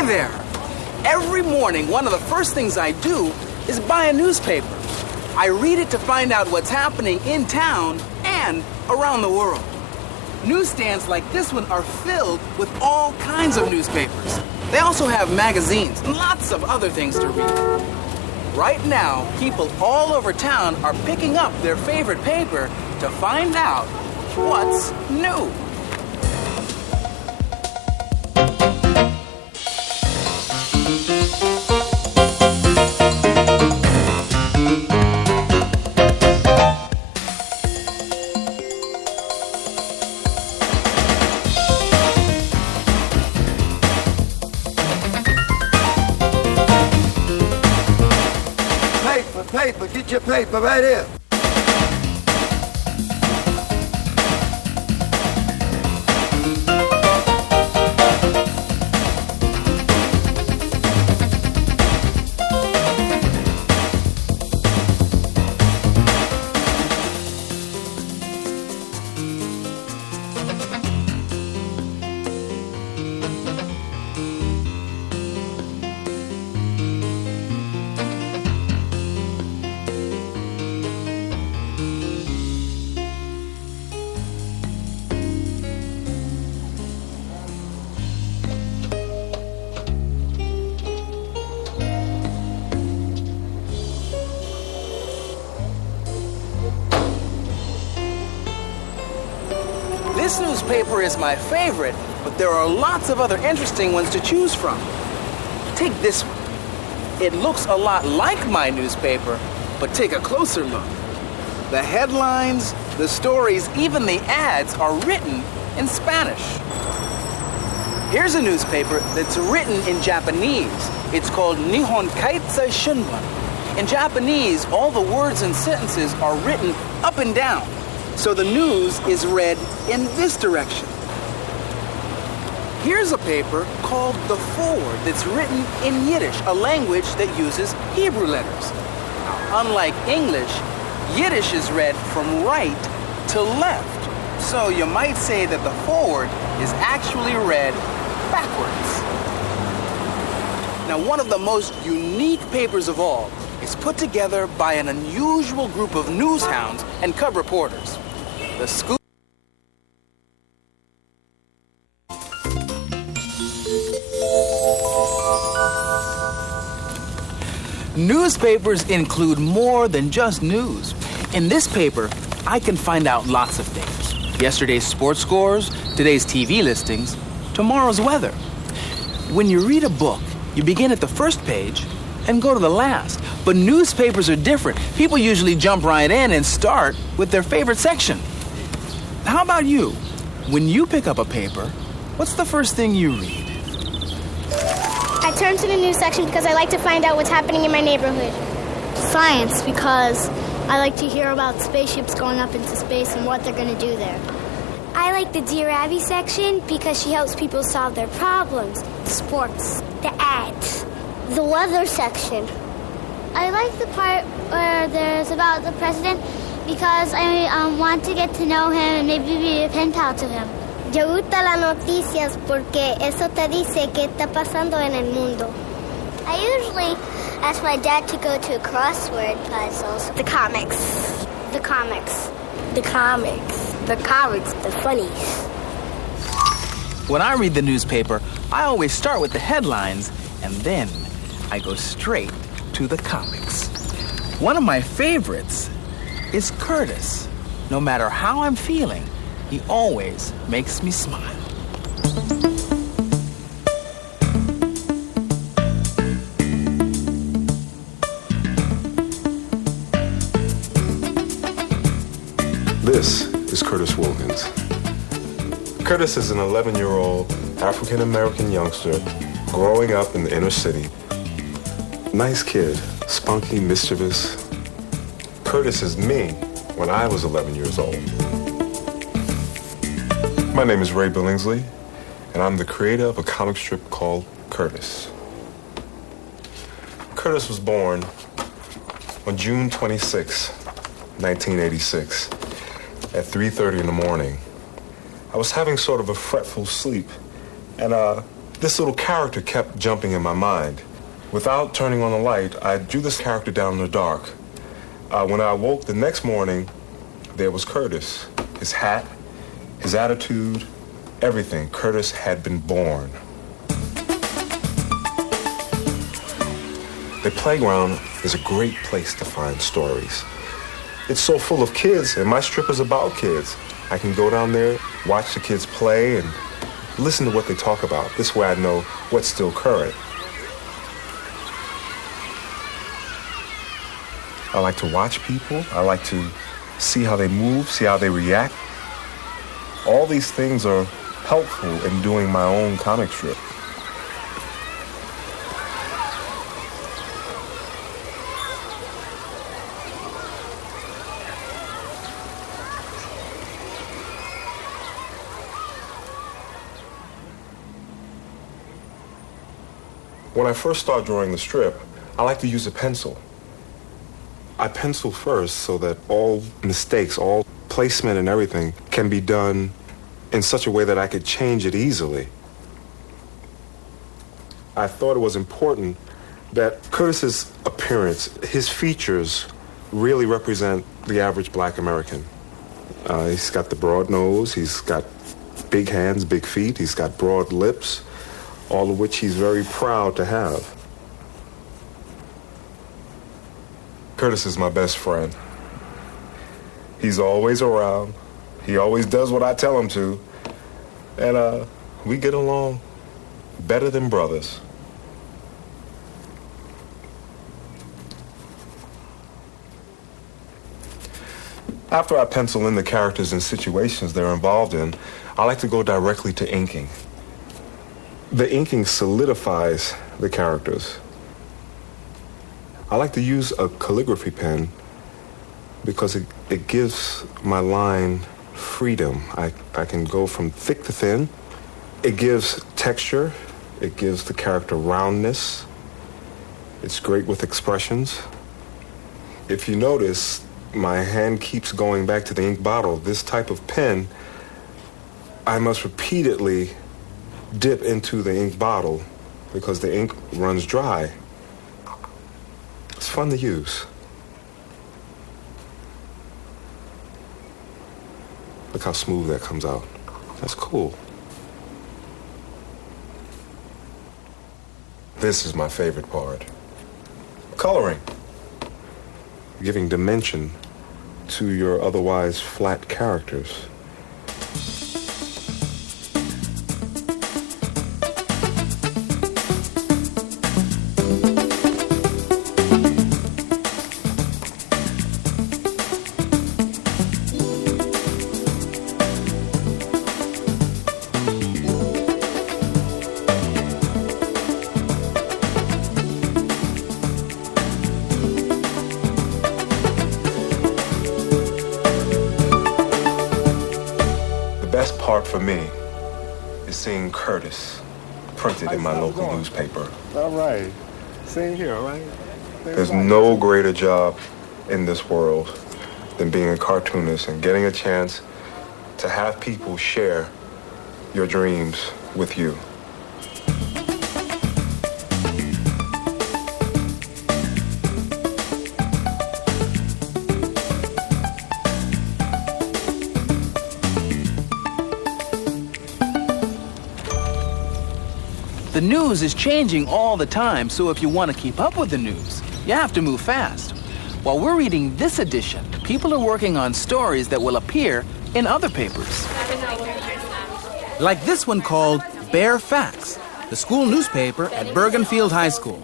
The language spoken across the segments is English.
Hi there. Every morning, one of the first things I do is buy a newspaper. I read it to find out what's happening in town and around the world. Newsstands like this one are filled with all kinds of newspapers. They also have magazines and lots of other things to read. Right now, people all over town are picking up their favorite paper to find out what's new. Paper, get your paper right here. This newspaper is my favorite, but there are lots of other interesting ones to choose from. Take this one. It looks a lot like my newspaper, but take a closer look. The headlines, the stories, even the ads are written in Spanish. Here's a newspaper that's written in Japanese. It's called Nihon Keizai Shimbun. In Japanese, all the words and sentences are written up and down, so the news is read in this direction. Here's a paper called The Forward that's written in Yiddish, a language that uses Hebrew letters. Now, unlike English, Yiddish is read from right to left. So you might say that The Forward is actually read backwards. Now, one of the most unique papers of all is put together by an unusual group of news hounds and cub reporters. The scoop. Newspapers include more than just news. In this paper, I can find out lots of things. Yesterday's sports scores, today's TV listings, tomorrow's weather. When you read a book, you begin at the first page and go to the last. But newspapers are different. People usually jump right in and start with their favorite section. How about you? When you pick up a paper, what's the first thing you read? I turn to the news section because I like to find out what's happening in my neighborhood. Science, because I like to hear about spaceships going up into space and what they're going to do there. I like the Dear Abby section because she helps people solve their problems. Sports. The ads. The weather section. I like the part where there's about the president because I want to get to know him and maybe be a pen pal to him. Yo gusta las noticias porque eso te dice qué está pasando en el mundo. I usually ask my dad to go to crossword puzzles. The comics. The comics. The comics. The comics. The funnies. When I read the newspaper, I always start with the headlines, and then I go straight to the comics. One of my favorites is Curtis. No matter how I'm feeling, he always makes me smile. This is Curtis Wilkins. Curtis is an 11-year-old African-American youngster growing up in the inner city. Nice kid, spunky, mischievous. Curtis is me when I was 11 years old. My name is Ray Billingsley, and I'm the creator of a comic strip called Curtis. Curtis was born on June 26, 1986, at 3:30 in the morning. I was having sort of a fretful sleep, and this little character kept jumping in my mind. Without turning on the light, I drew this character down in the dark. When I awoke the next morning, there was Curtis. His hat, his attitude, everything. Curtis had been born. The playground is a great place to find stories. It's so full of kids, and my strip is about kids. I can go down there, watch the kids play, and listen to what they talk about. This way I know what's still current. I like to watch people. I like to see how they move, see how they react. All these things are helpful in doing my own comic strip. When I first start drawing the strip, I like to use a pencil. I pencil first so that all mistakes, all placement and everything can be done in such a way that I could change it easily. I thought it was important that Curtis's appearance, his features, really represent the average black American. He's got the broad nose, he's got big hands, big feet, he's got broad lips, all of which he's very proud to have. Curtis is my best friend. He's always around. He always does what I tell him to. And we get along better than brothers. After I pencil in the characters and situations they're involved in, I like to go directly to inking. The inking solidifies the characters. I like to use a calligraphy pen because it gives my line freedom. I can go from thick to thin. It gives texture. It gives the character roundness. It's great with expressions. If you notice, my hand keeps going back to the ink bottle. This type of pen, I must repeatedly dip into the ink bottle because the ink runs dry. It's fun to use. Look how smooth that comes out. That's cool. This is my favorite part. Coloring. Giving dimension to your otherwise flat characters. For me is seeing Curtis printed in my local newspaper. All right. Same here, all right? There's no greater job in this world than being a cartoonist and getting a chance to have people share your dreams with you. The news is changing all the time, so if you want to keep up with the news, you have to move fast. While we're reading this edition, people are working on stories that will appear in other papers. Like this one called Bare Facts, the school newspaper at Bergenfield High School.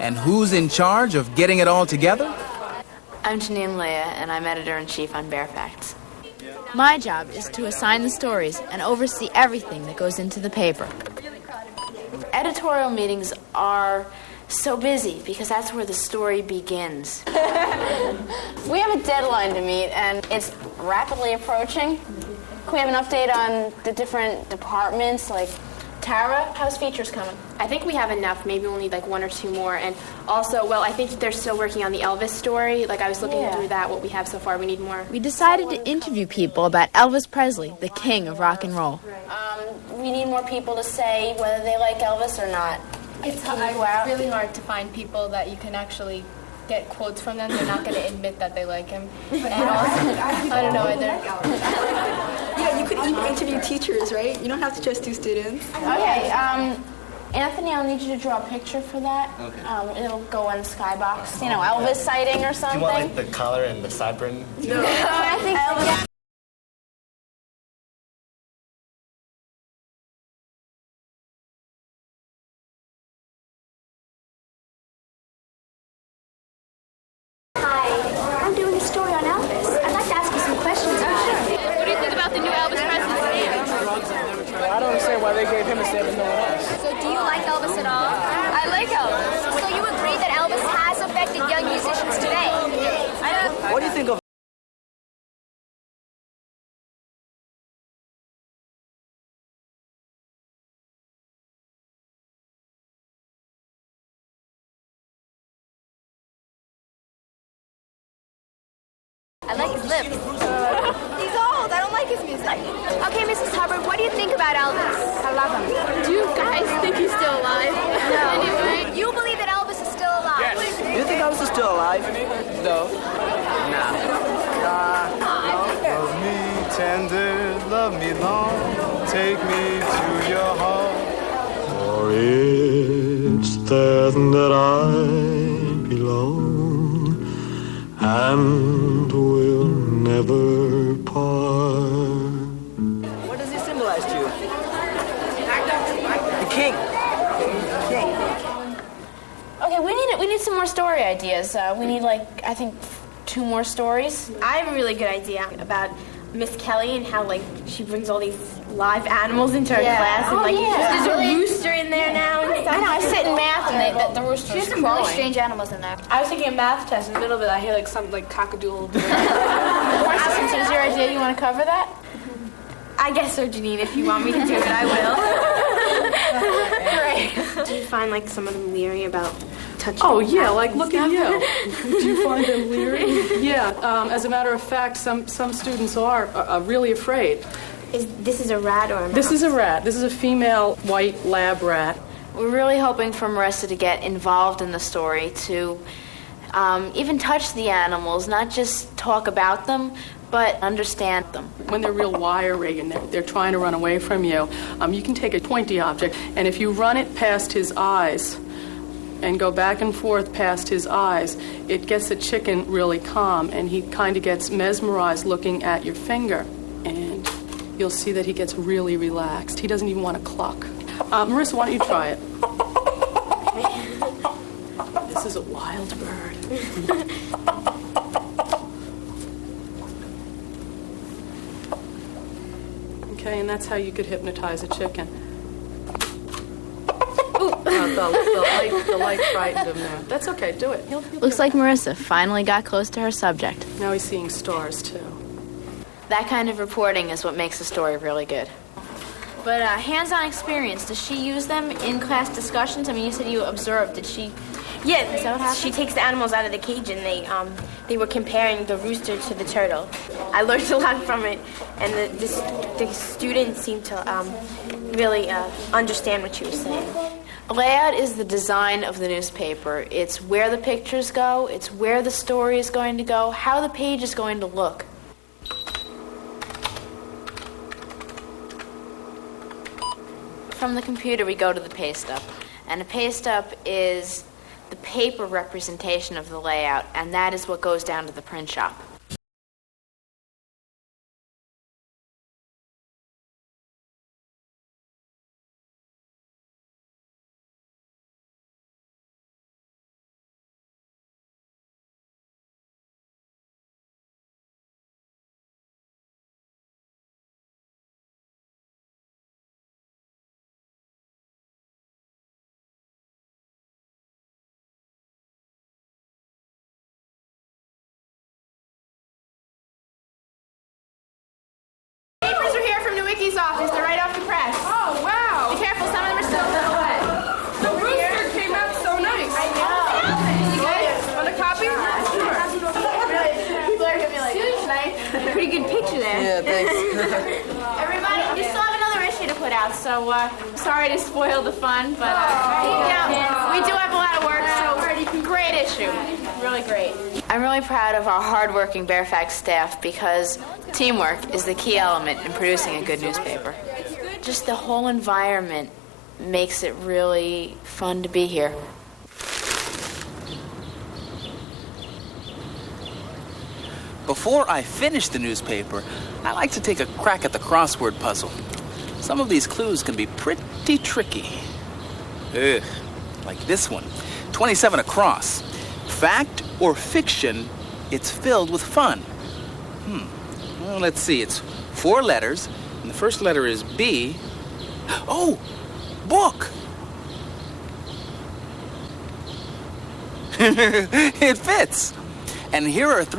And who's in charge of getting it all together? I'm Janine Leah, and I'm editor-in-chief on Bare Facts. My job is to assign the stories and oversee everything that goes into the paper. Editorial meetings are so busy because that's where the story begins. We have a deadline to meet, and it's rapidly approaching. Can we have an update on the different departments? Like, Tara, how's features coming? I think we have enough. Maybe we'll need like one or two more. And also, well, I think they're still working on the Elvis story. Like, I was looking through that, what we have so far. We need more. We decided to interview people about Elvis Presley, the king of rock and roll. we need more people to say whether they like Elvis or not. It's really hard to find people that you can actually get quotes from them. They're not going to admit that they like him. And also, I don't know either. Yeah, you could even interview teachers, right? You don't have to just do students. Okay, Anthony, I'll need you to draw a picture for that. Okay. It'll go on Skybox. You know, Elvis sighting or something. Do you want like the collar and the sideburn? No. I think Elvis. Hi, I'm doing a story on Elvis. I'd like to ask you some questions about it. What do you think about the new Elvis Presley stamp? I don't understand why they gave him a stamp and no one else. So do you like Elvis at all? I like Elvis. So you agree that Elvis has affected young musicians today? What do you think of I like his lips. He's old. I don't like his music. Okay, Mrs. Hubbard, what do you think about Elvis? I love him. Do you guys think he's still alive? No. Anyway. You believe that Elvis is still alive? Yes. Do you think Elvis is still alive? No. Nah. Love me tender, love me long, take me to your heart. For it's there that I belong, and will never part. What does he symbolize to you? The king. King. Okay, we need some more story ideas. We need I think 2 more stories. I have a really good idea about Miss Kelly and how she brings all these live animals into her class and there's a rooster in there now and stuff. I know. I sit in math and the rooster is crowing. Really strange animals in there. I was taking a math test in the middle of it. I hear some cockadoodle. Since it was your idea, you want to cover that? I guess so, Janine. If you want me to do it, I will. Great. Do you find some of them leery about touching? Oh yeah, look at you. Do you find them leery? Yeah. As a matter of fact, some students are really afraid. This is a rat or a mouse? This is a rat. This is a female white lab rat. We're really hoping for Marissa to get involved in the story, to even touch the animals, not just talk about them, but understand them. When they're real wiry and they're trying to run away from you, you can take a pointy object, and if you run it past his eyes and go back and forth past his eyes, it gets the chicken really calm, and he kind of gets mesmerized looking at your finger, and you'll see that he gets really relaxed. He doesn't even want to cluck. Marissa, why don't you try it? This is a wild bird. Okay, and that's how you could hypnotize a chicken. The light frightened him there. That's okay, do it. Looks like Marissa finally got close to her subject. Now he's seeing stars, too. That kind of reporting is what makes a story really good. But hands-on experience, does she use them in class discussions? I mean, you said you observed. Did she? Yeah, is that what happened? She takes the animals out of the cage, and they were comparing the rooster to the turtle. I learned a lot from it, and the students seemed to really understand what she was saying. Layout is the design of the newspaper. It's where the pictures go, it's where the story is going to go, how the page is going to look. From the computer, we go to the paste-up. And a paste-up is the paper representation of the layout, and that is what goes down to the print shop. out, so sorry to spoil the fun, but yeah, we do have a lot of work, so great issue. Really great. I'm really proud of our hardworking Fairfax staff because teamwork is the key element in producing a good newspaper. Just the whole environment makes it really fun to be here. Before I finish the newspaper, I like to take a crack at the crossword puzzle. Some of these clues can be pretty tricky. Ugh, like this one, 27 across. Fact or fiction, it's filled with fun. Well, let's see, it's 4 letters, and the first letter is B. Oh, book! It fits. And here are 3